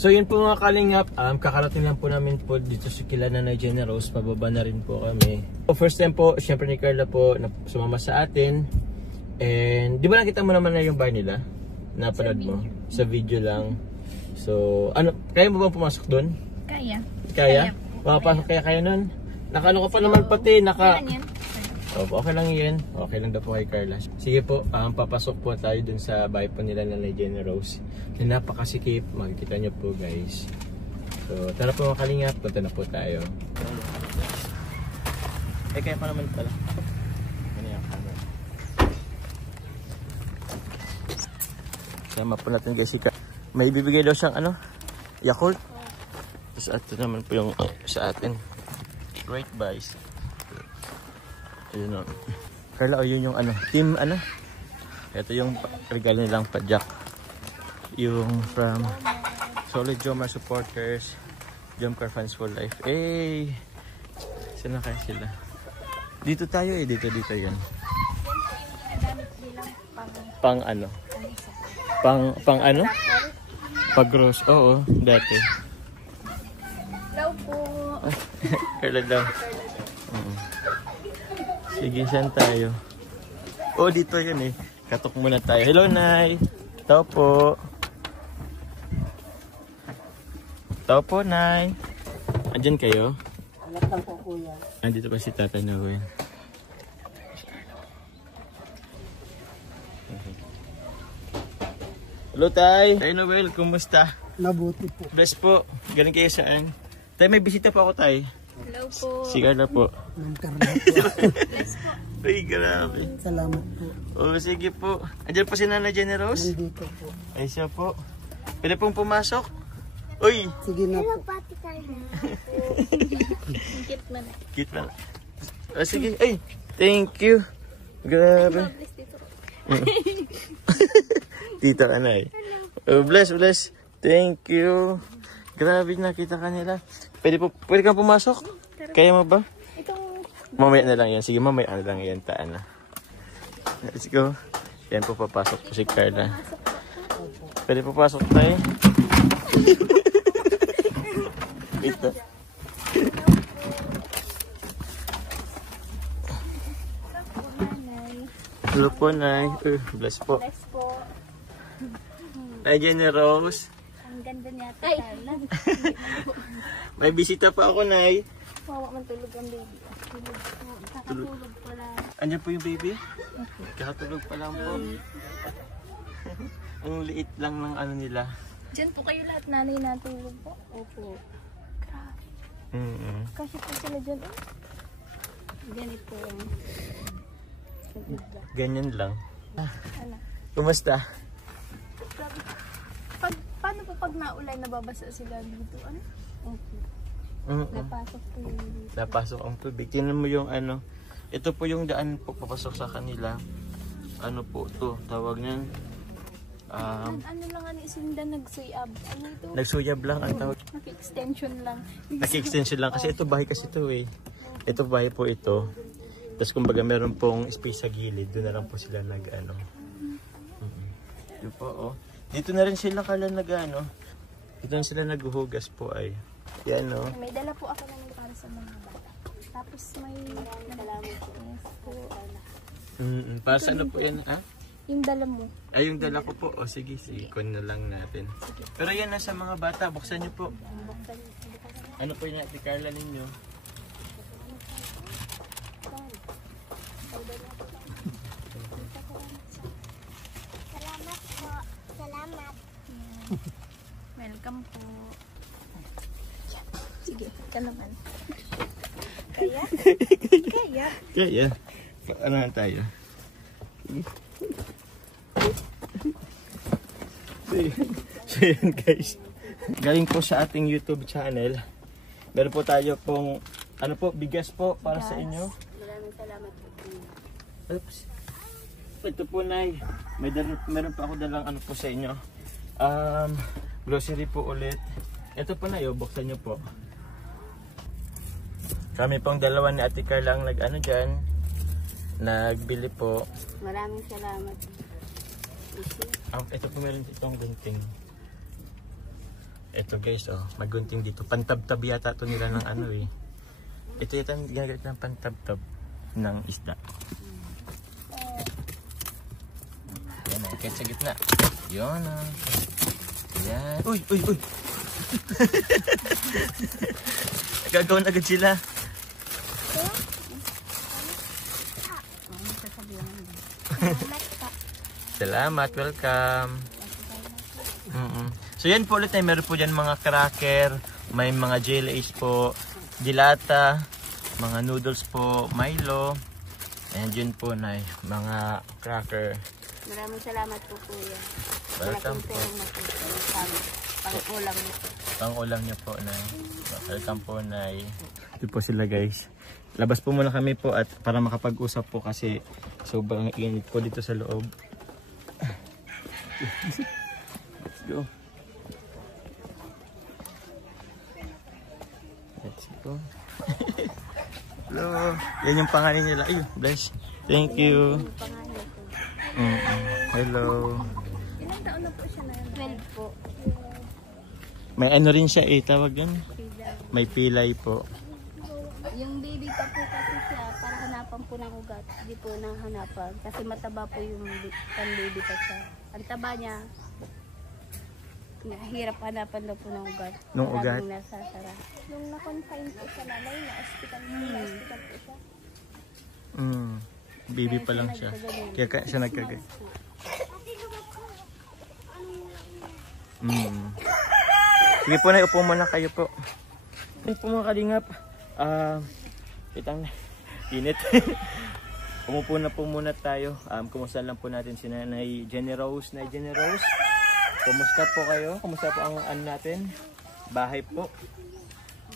So yun po mga kalingap, kakarating lang po namin po dito sa kila Nanay Jenny Rose, pababa na rin po kami. So first time po, syempre ni Carla po na sumama sa atin. And di ba nakita mo naman na yung bar nila? Napanood mo? Sa video lang. So, ano, kaya mo bang pumasok doon? Kaya. Kaya? Makapasok kaya nun? Nakano ka pa naman pati, okay lang yan. Okay lang daw po kay Carla. Sige po, papasok po tayo dun sa bahay po nila Nanay Jenny Rose. Na napakasikip, makikita nyo po guys. So, tara po mga kalingap, punta na po tayo. Kaya pa naman pala. Ano yung camera? Sama po natin guys, may bibigay daw siyang ano, Yakult. Tapos ito naman po yung sa atin. Great buys. Ayun o. Carla, yun yung ano, team ano. Ito yung regalo nilang padyak. Yung from Solid Jomar supporters, Jomcar fans for life. Eh, saan na kaya sila? Dito tayo eh, dito yan. Pang ano? Pang ano? Pag-gross, oo, dati. Hello po. Carla daw. Sige, saan tayo? Oh, dito yun eh. Katok muna tayo. Hello, Nay. Tao po. Tao po, Nay. Andyan kayo? Anak lang po, kuya. Andito pa si Tatay Noel. Hello, Tay. Tay Noel, kumusta? Mabuti po. Bless po. Galing kayo saan? Tay, may bisita pa ako, Tay. Hello po. Si Carla po. Ng Carla po. Ay, grabe. Salamat po. Oh, sige po. Andiyan po si Nanay Jenny Rose? Nandito po. Ay, siya po. Pwede pong pumasok? Uy! Sige na po. Cute man. Cute na. Ah, sige. Ay, thank you. Grabe. Tita ka na eh. Oh, bless. Thank you. Grabe, nakita ka nila. Pwede kang pumasok? Kaya mo ba? Itong... Mamaya na lang yan. Sige, mamaya na lang yan. Taan na. Let's go. Yan po, papasok po si Carla. Pwede papasok tayo. Ito. Hello po, Nay. Bless po. Bless po. Nay Jenny Rose. Ang ganda niya, Carla. May bisita pa ako, Nay. Wawa man tulog ang baby. Kakatulog pala. Andiyan po yung baby? Kakatulog pa lang po. Ang liit lang ng ano nila. Diyan po kayo lahat, nanay natulog po. Opo. Grabe. Kasi po sila dyan. Ganito. Ganyan lang. Ano? Kumusta? Grabe. Paano po pag naulay, nababasa sila dito? Ano? Opo. Napasok po yung dito. Napasok ang tubig. Tingnan mo yung ano. Ito po yung daan po papasok sa kanila. Ano po to? Tawag niyan. Ano lang ano isinda nagsuyab? Ano ito? Nagsuyab lang ang tawag. Naki-extension lang. Naki-extension lang. Kasi ito bahay kasi ito eh. Ito bahay po ito. Tapos kumbaga meron pong space sa gilid. Doon na lang po sila nag ano. Yun po oh. Dito na rin sila kala nag ano. Dito na sila naghuhugas po ay. Yan oh. May dala po ako ng para sa mga bata. Tapos may nalaman po. Para sa ano po yan ha? Yung dala mo. Ay yung dala ko po. O sige, sikon na lang natin. Pero yan nasa mga bata. Buksan nyo po. Ano po yung Ate Carla ninyo? Salamat po. Salamat. Welcome po. Sige, ka naman. Kaya? Kaya? Kaya. Ano na tayo? So yun guys. Galing po sa ating YouTube channel. Meron po tayo pong ano po, bigas po para sa inyo. Maraming salamat po. Oops. Ito po, Nay. Meron pa ako dalang ano po sa inyo. Grocery po ulit. Ito po, Nay. Buksan nyo po. Kami pong dalawa ni Ate Carla ang nag-ano dyan. Nagbili po. Maraming salamat. Ito po meron itong gunting. Ito guys, oh, magunting dito. Pantabtab yata ito nila ng ano eh. Ito yata ginagamit ng pantabtab ng isda. Yan, kahit sa gitna. Yun, ah. Yan. Uy, uy, uy! Gagawin agad sila. Salamat, welcome. So yan po ulit ay meron po dyan mga cracker, may mga jellies po, dilata, mga noodles po, Milo, and yun po na mga cracker. Maraming salamat po kuya. Welcome po. Pang-ulam niyo. Pang-ulam niyo po na. Welcome po na. Ito po sila guys. Labas po muna kami po at para makapag-usap po kasi sobrang init po dito sa loob. Let's go. Let's go. Hello. Yan yung pangalan nila. Ay, bless. Thank you. Hello. Ilang taon na po siya na? 12 po. May ano rin siya eh, tawag yan? May pilay po. Yung baby pa po kasi siya, para hanapan po ng ugat. Hindi po nahanapan. Kasi mataba po yung pan-baby pa siya. Ang taba niya, hirap hanapan daw po ng ugat. Nung ugat? Maraming nasasara. Nung na-confine po sa nanay, na-hospital po siya. Baby pa lang siya. Kaya siya nagkagay. Sige po na, upo muna kayo po. Ay po mga kalingap. Itang init. Umupo na po muna tayo. Kumusta lang po natin si Nanay Jenny Rose. Nanay Jenny Rose, kumusta po kayo? Kumusta po ang ano natin? Bahay po?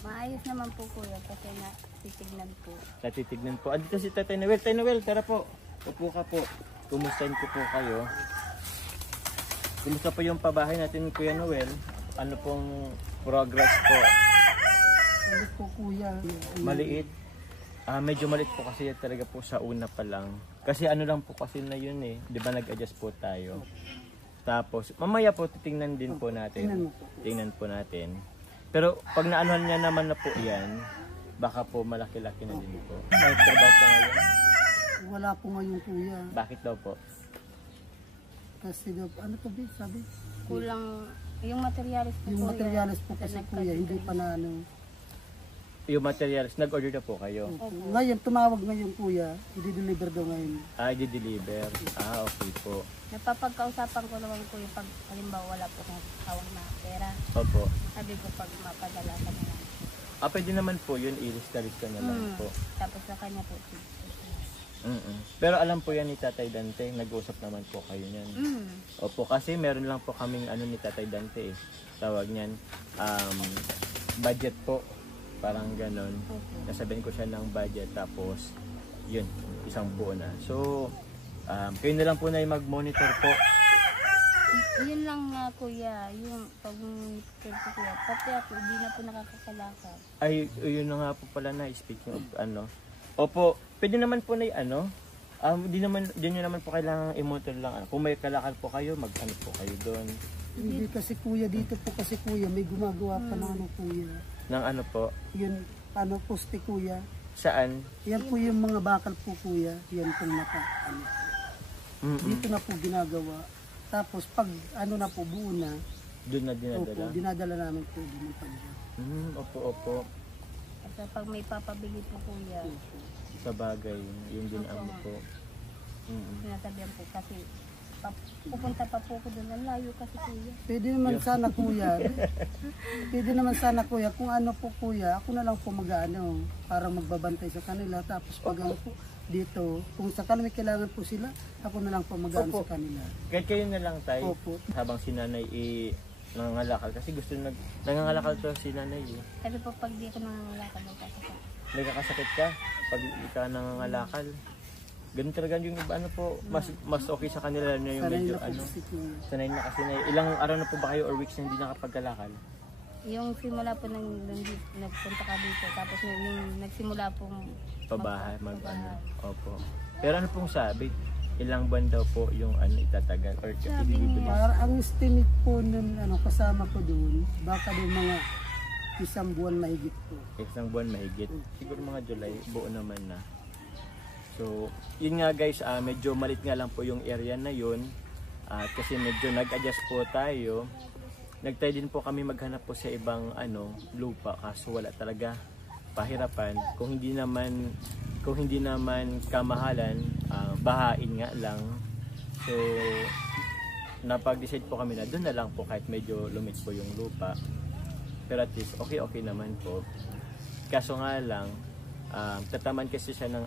Maayos naman po kuya kasi natitignan po. Natitignan po. Andito si Tatay Noel. Tatay Noel, tara po. Upo ka po. Kumustahin ko po kayo. Kumusta po yung pabahay natin, Kuya Noel? Ano pong progress po? Ano po kuya? Maliit? Medyo maliit po kasi talaga po sa una pa lang. Kasi ano lang po kasi na yun eh. Di ba nag-adjust po tayo? Tapos, mamaya po titingnan din po natin. Tingnan po natin. Pero pag naanuhan niya naman na po yan, baka po malaki-laki na din po. May trabaho po ngayon? Wala po ngayon kuya. Bakit daw po? Kasi ano po ba sabi? Kulang yung materialis po Yung kuya. materialis po kasi kuya, hindi pa na ano. Yung materials, nag-order na po kayo? Ngayon, tumawag ngayon kuya, i-deliver daw ngayon. I-deliver. Okay po. Napapagkausapan ko naman kuya pag halimbawa wala po kang hawak na pera. Opo. Sabi ko pag mapadala ka na lang. Pwede naman po yun, i-list-list na lang po. Tapos sa kanya po. Pero alam po yan ni Tatay Dante, nag-usap naman po kayo niyan. Opo, kasi meron lang po kaming ano ni Tatay Dante eh. Tawag niyan, budget po. Parang ganon. Nasabihin ko siya ng budget, tapos yun, isang buo na. So, kayo na lang po na mag-monitor po. Yun lang nga kuya, yung pag-monitor po kuya. Pati ako, hindi na po nakakakalakad. Ay, yun na nga po pala na, speaking of ano. Opo, pwede naman po na ano, di nyo naman po kailangan i-monitor lang. Kung may kalakal po kayo, mag-ano po kayo doon. Hindi kasi kuya, dito po kasi kuya, may gumagawa pa ng ano kuya. Ng ano po? Yun, ano, poste kuya. Saan? Yan po yung mga bakal po kuya, yan po naka, ano. Dito na po ginagawa. Tapos pag ano na po, buo na. Doon na dinadala? Opo, dinadala namin po doon yung pagdala. Opo. Kasi pag may papabili po kuya, Sa bagay, yun din ang po. sinasabihan po kasi pupunta pa po ko doon, ang layo kasi kuya. Pwede naman sana kuya. Pwede naman sana kuya. Kung ano po kuya, ako na lang po mag-ano para magbabantay sa kanila. Tapos pag ano po dito, kung sakali may kailangan po sila, ako na lang po mag-ano sa kanila. Kahit kayo na lang tayo, Opo. habang si nanay nangangalakal. Kasi gusto nangangalakal to si nanay eh. Kasi po pag di ko nangangalakad, magkakasakit. Nagkakasakit ka pag ikaw nangangalakal. Ganun talaga yung iba, ano po, mas okay sa kanila na yung Sanay medyo na po ano. kasi kuya. Sanay na kasi na. Ilang araw na po ba kayo or weeks na hindi nakapagkalakal? Yung simula po nagpunta ka dito, tapos yung nagsimula pong Pabahay, ano. Opo. Pero ano pong sabi? ilang buwan daw po yung itatagal or Sabi ibibigay? Para ang estimate po nun, kasama ko doon, baka doon mga 1 buwan mahigit po. Isang buwan mahigit. Siguro mga July, buo naman na. So, yun nga guys, medyo malit nga lang po yung area na yun. Kasi medyo nag-adjust po tayo. Nagtry din po kami maghanap po sa ibang lupa, kaso wala talaga, pahirapan. Kung hindi naman kamahalan, bahain nga lang. So, napag-decide po kami na doon na lang po kahit medyo lumit po yung lupa. Pero at least okay naman po. Kaso nga lang, tataman kasi siya ng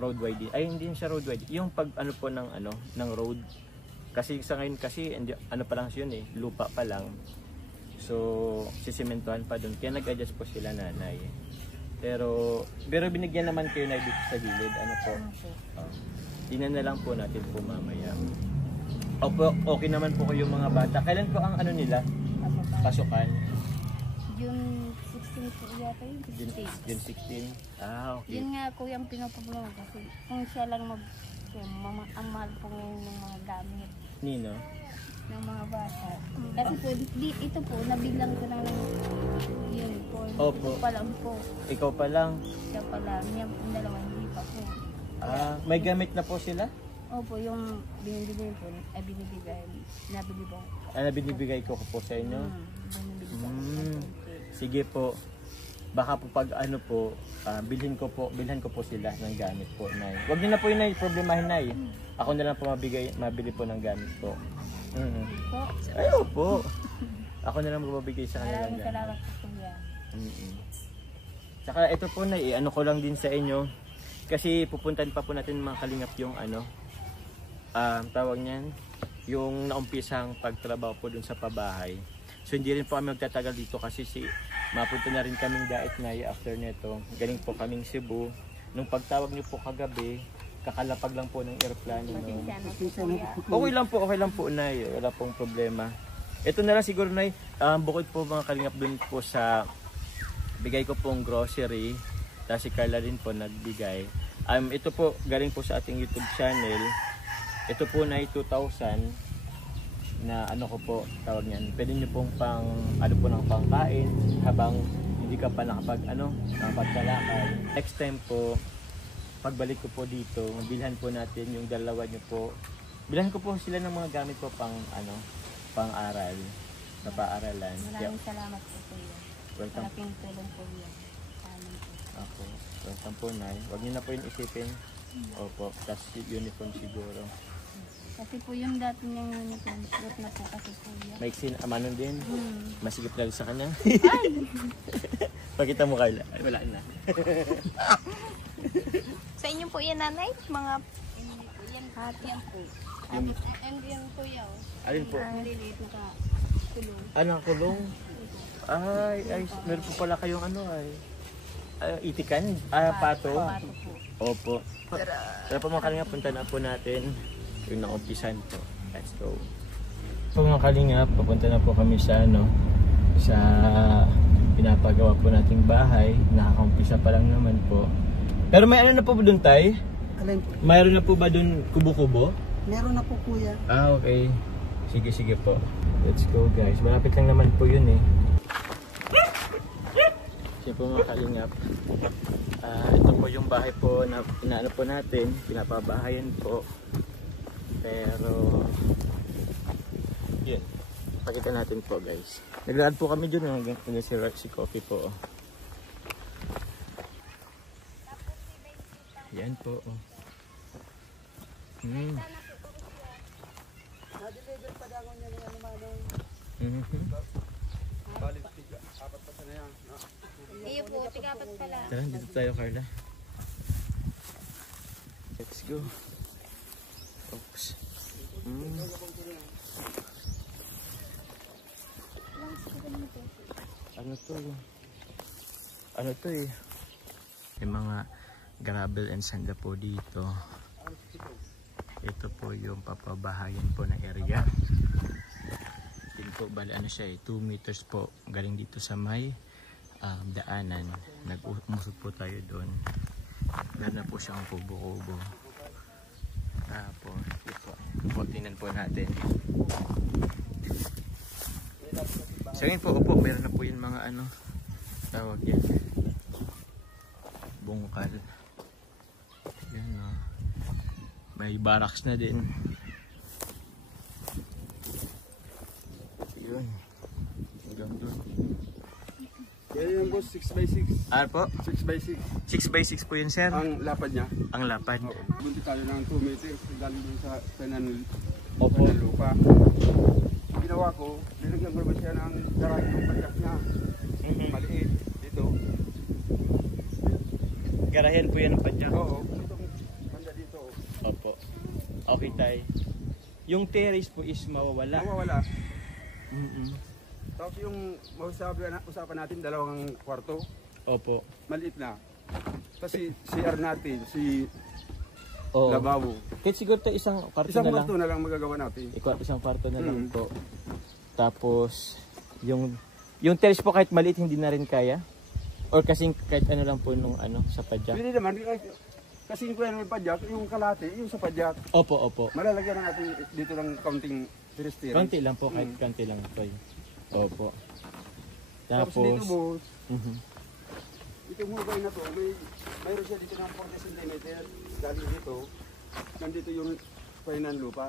road wide. Ay, hindi siya road wide. Yung pag po ng road. Kasi sa ngayon kasi pa lang yun lupa pa lang. So, sisimentohan pa doon. Kaya nag-adjust po sila nanay. Pero binigyan naman kayo na dito sa gilid. Tingnan na lang po natin po mamaya. Opo, okay naman po kayo mga bata. Kailan po ang nila? Pasukan? June 16 po yata yun. June 16? Okay. Yun nga kuya ang pinaproblema kasi kung siya lang ang mahal po ngayon ng mga gamit Nino? ng mga bata. Kasi po, ito po, nabilang ko lang ng uniform. Opo. Ito pa lang po. Ikaw pa lang? Siya pa lang. Yan po dalawa, hindi pa po. May gamit na po sila? Opo, yung binibigay po, nabili po. Binibigay ko po sa inyo? Binibigay po. Sige po. Baka po pag bilhin ko po sila ng gamit po, Nay. Huwag niyo na po yun, Nay, problemahin, Nay. Ako na lang po mabili po ng gamit po. Po. Ay, opo. Ako na lang mabibigay sa kanila ng Maraming gamit. salamat po kuya. Tsaka ito po, Nay, ko lang din sa inyo. Kasi pupuntahan pa po natin mga kalingap yung tawag niyan, yung naumpisang pagtrabaho po dun sa pabahay. So hindi rin po kami magtatagal dito kasi mapunta na rin kaming Daet, Nay, after nito. Galing po kaming Cebu. Nung pagtawag niyo po kagabi, kakalapag lang po ng airplane. Okay lang po, Nay. Wala pong problema. Ito na lang siguro, Nay. Bukod po mga kalingap dun po sa bigay ko pong grocery. Tapos si Carla rin po nagbigay. Ito po, galing po sa ating YouTube channel. Ito po na 2,000 na ko po, tawag niyan. Pwede nyo pong ng pangkain habang hindi ka pa nakapagkalakad. Next time po, pagbalik ko po dito, bilhan po natin yung dalawa nyo po. Bilhan ko po sila ng mga gamit po pang-aral, sa paaralan. Maraming salamat po kuya. Welcome. Malaking tulong po yan. Ako. Welcome po, Nay. Huwag niyo na po yung isipin. Opo. Tapos uniform siguro. Kasi po yung dati niyang uniform, suot na po kasi kuya. Maiksin, amanon din. Masigip lang sa kanya. Pakita mo, Carla. Ay, wala na. Sa inyo po yan, nanay? Mga Yan po. And yan kuya. Alin po? Maliliit na kulong. Kulong? Ay, meron po pala kayong itikan? Pato? Pato po. Opo. Tara po mga kalingap, punta na po natin yung naumpisan po. Let's go. So mga kalingap, papunta na po kami sa sa pinapagawa po nating bahay. Nakakaumpisa pa lang naman po. Pero may na po ba doon, Tay? Alin po? Mayroon na po ba doon kubo-kubo? Meron na po kuya. Okay. Sige po. Let's go, guys. Malapit lang naman po yun Sige po mga kalingap. Ito po yung bahay po na inaano po natin. Pinapabahayan po. Pero yun. Pakita natin po, guys. Naglalad po kami dun hanggang si Coffee po. Yan po. Iyo po, tigapat pala. Tara, dito tayo, Carla. Let's go. Oops. Ano to May mga gravel and sand po dito. Ito po yung papabahayan po ng area. Yun po, bali 2 meters po galing dito sa may daanan. Nag-umusot po tayo doon. Meron na po siyang kubo-kubo. Tapos, ito po, tingnan po natin. So yun po, opo, meron na po yung mga ano, tawag yan, bungkal. Yan o. May barracks na din. Yun. Hanggang doon. Yan yung boss, 6x6. Ano po? 6x6. 6x6 po yun, sir? Ang lapad niya. Ang lapad. Bunti tayo ng 2 meters. Galing dun sa kanan Opo. ng lupa. Ang ginawa ko, nilagyan ko naman siya ng garahe ng padyak niya. Maliit. Dito. Garahen po yan ang padyak. Oo. Itong banda dito. Opo. Okay, tay. Yung terrace po is mawawala. Mawawala. Mm-mm. Tapos yung usapan natin, 2 kwarto. Opo. Maliit na. Kasi CR natin, si Oo. Lababo. Kahit siguro tayo isang kwarto Isang na lang. kwarto na lang magagawa natin. Isang kwarto na lang Mm. po. Tapos, yung terrace po kahit maliit hindi na rin kaya? Or kasing kahit ano lang po nung ano, sa padyak? Pwede naman, kasi yung kuya ng padyak, yung kalate, yung sa padyak. Opo, opo. Malalagyan na natin dito ng counting tiris-tiris. Konti lang po, kahit konti lang po. Opo. Tapos dito Tapos, boss, mhm. itong hugay na to, mayroon siya dito ng 40 cm. Galing dito, nandito yung painan lupa.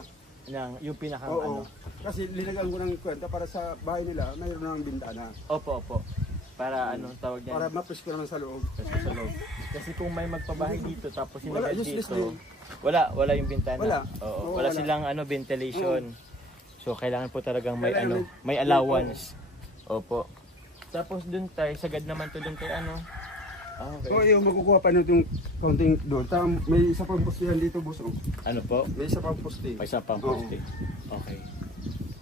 Yung pinaka Oo. ano. Kasi linagyan ko ng kwenta para sa bahay nila, mayroon ng bintana. Opo, opo. Para ano tawag niyan? Para mapresko naman sa loob. Sa loob. Kasi kung may magpabahay dito tapos Wala, sinagad useless dito, din. wala yung bintana. Wala. Oo, Oo, wala wala. silang ano ventilation. So kailangan po talagang may Kailangan may allowance. Opo. Tapos dun tayo, sagad naman to dun tayo ano. So Okay. yung makukuha pa nitong counting doon. May isa pang poste yan dito boss. Oh. Ano po? May isa pang poste. May isa pang Oo. poste. Okay.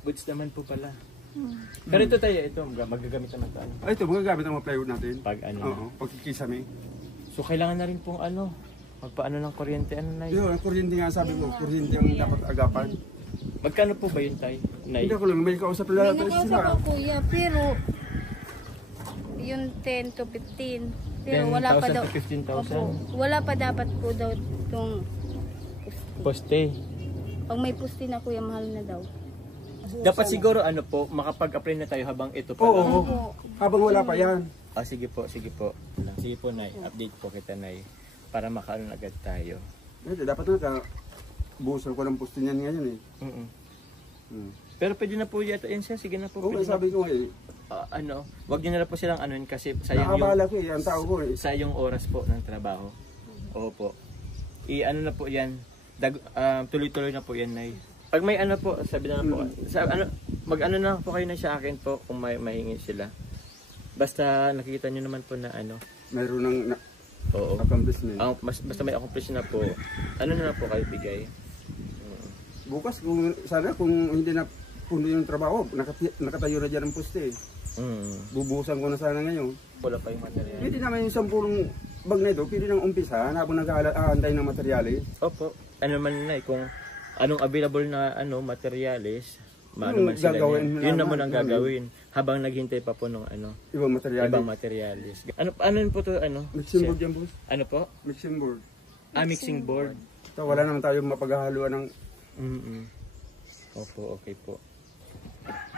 Goods naman po pala. Pero ito tayo, ito magagamit naman to ano. Ito, magagamit ang mga plywood natin. Pag ano. Oo, pagkikisame. So kailangan na rin pong ano, magpaano ng kuryente ano na Yun, kuryente nga sabi ko, kuryente ang dapat agapan. Magkano po ba yun tayo? Nay? Hindi ko lang, may kausap May lang natin nakausap sila. ako kuya, pero yung 10 to 15. Pero wala pa 10,000 daw. to 15,000? Opo, wala pa dapat po daw itong pusti. Poste. Pag may pusti na kuya, mahal na daw. Dapat siguro ano po, makapag-apply na tayo habang ito pa Oo, lang. oo. Habang wala pa yan. Sige po, sige po. Sige po, Nay. Update po kita, Nay. Para makaano agad tayo. Ito, dapat na buhusan ko ng poste niyan ngayon eh. Mm-mm. Hmm. Pero pwede na po yata yun siya. Sige na po. Oo, pwede na. sabi ko eh. Wag niyo na lang po silang anuin kasi sayang yung, Nakabala ko eh, ang tao ko eh. sa yung oras po ng trabaho. Opo. I-ano na po yan. Tuloy-tuloy na po yan, Nay. Pag may ano po, sabi na po, mag-ano na po kayo na sa akin po kung may mahingi sila. Basta nakikita nyo naman po na ano. Mayroon ng Oo. accomplishment. Basta may accomplish na po, ano na po kayo bigay. Bukas kung hindi na puno yung trabaho, nakatayo na dyan ang poste. Bubuhusan ko na sana ngayon. Wala pa yung material. Pwede naman yung 10 bag na ito, pwede nang umpisa habang nag-aantay ng materyales. Opo. Ano man na kung anong available na materyales, maano Yung man sila gagawin niya. mo Yun naman. naman ang gagawin habang naghintay pa po ng Ibang materyales. ibang materials. Ano po to Mixing board yan, boss. Ano po? Mixing board. Mixing board. So, wala naman tayo mapaghahaluan ng... Opo, okay po.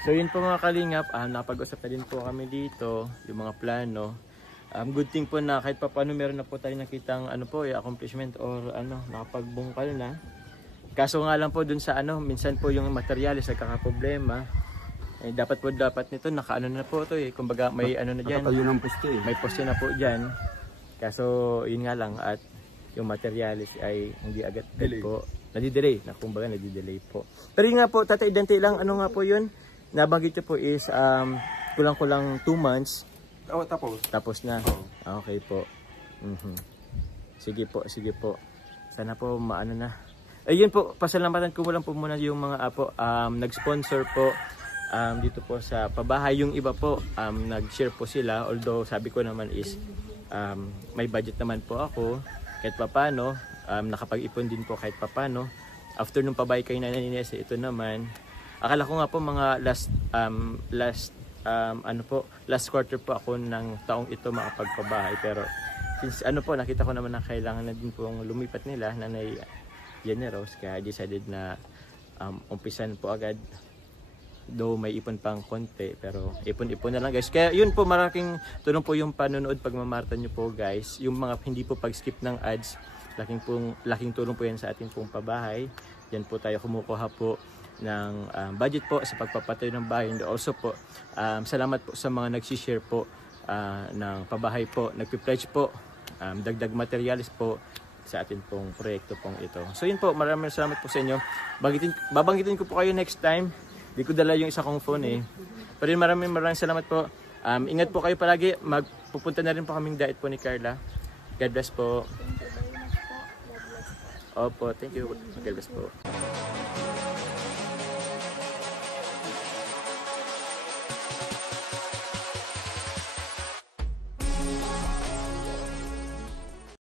So yun po mga kalingap, nakapag-usap na din po kami dito, yung mga plano. Good thing po na kahit pa paano meron na po tayo nakitang accomplishment or nakapagbungkal na. Kaso nga lang po dun sa minsan po yung materials nagkakaproblema. Dapat nito nakaano na po to kumbaga may na diyan. Nakatayo ng poste. May poste na po diyan. Kaso yun nga lang at yung materials ay hindi agad po nadidelay, kumbaga nadidelay po. Pero yun nga po, Tatay Dante lang, nga po yun, nabanggit nyo po is kulang-kulang 2 months. Tapos. Tapos na. Okay po. Sige po. Sana po maano na. Ayun po, pasalamatan ko lang po muna yung mga nag-sponsor po dito po sa pabahay. Yung iba po, nag-share po sila. Although sabi ko naman is may budget naman po ako. Kahit papano, nakapag-ipon din po kahit papano. After nung pabahay kayo na Nanay, ito naman. Akala ko nga po mga last quarter po ako ng taong ito makapagpabahay. Pero since nakita ko naman na kailangan na din pong lumipat nila, Nanay generous, kaya decided na umpisan po agad. Though may ipon pang konti, pero ipon-ipon na lang guys. Kaya yun po, malaking tulong po yung panonood, pagmamartan nyo po guys. Yung mga hindi po pag-skip ng ads, laking tulong po yan sa ating pong pabahay. Yan po tayo kumukuha po ng budget po sa pagpapatayo ng bahay. And also po, salamat po sa mga nagsishare po ng pabahay po, nagpi-pledge po, dagdag materials po sa atin pong proyekto pong ito. So yun po, maraming salamat po sa inyo. Babanggitin ko po kayo next time. Di ko dala yung isa kong phone eh. Pero yun, maraming salamat po. Ingat po kayo palagi. Magpupunta na rin po kaming diet po ni Carla. God bless po. Thank you very much po. God bless po. Opo, thank you. God bless po.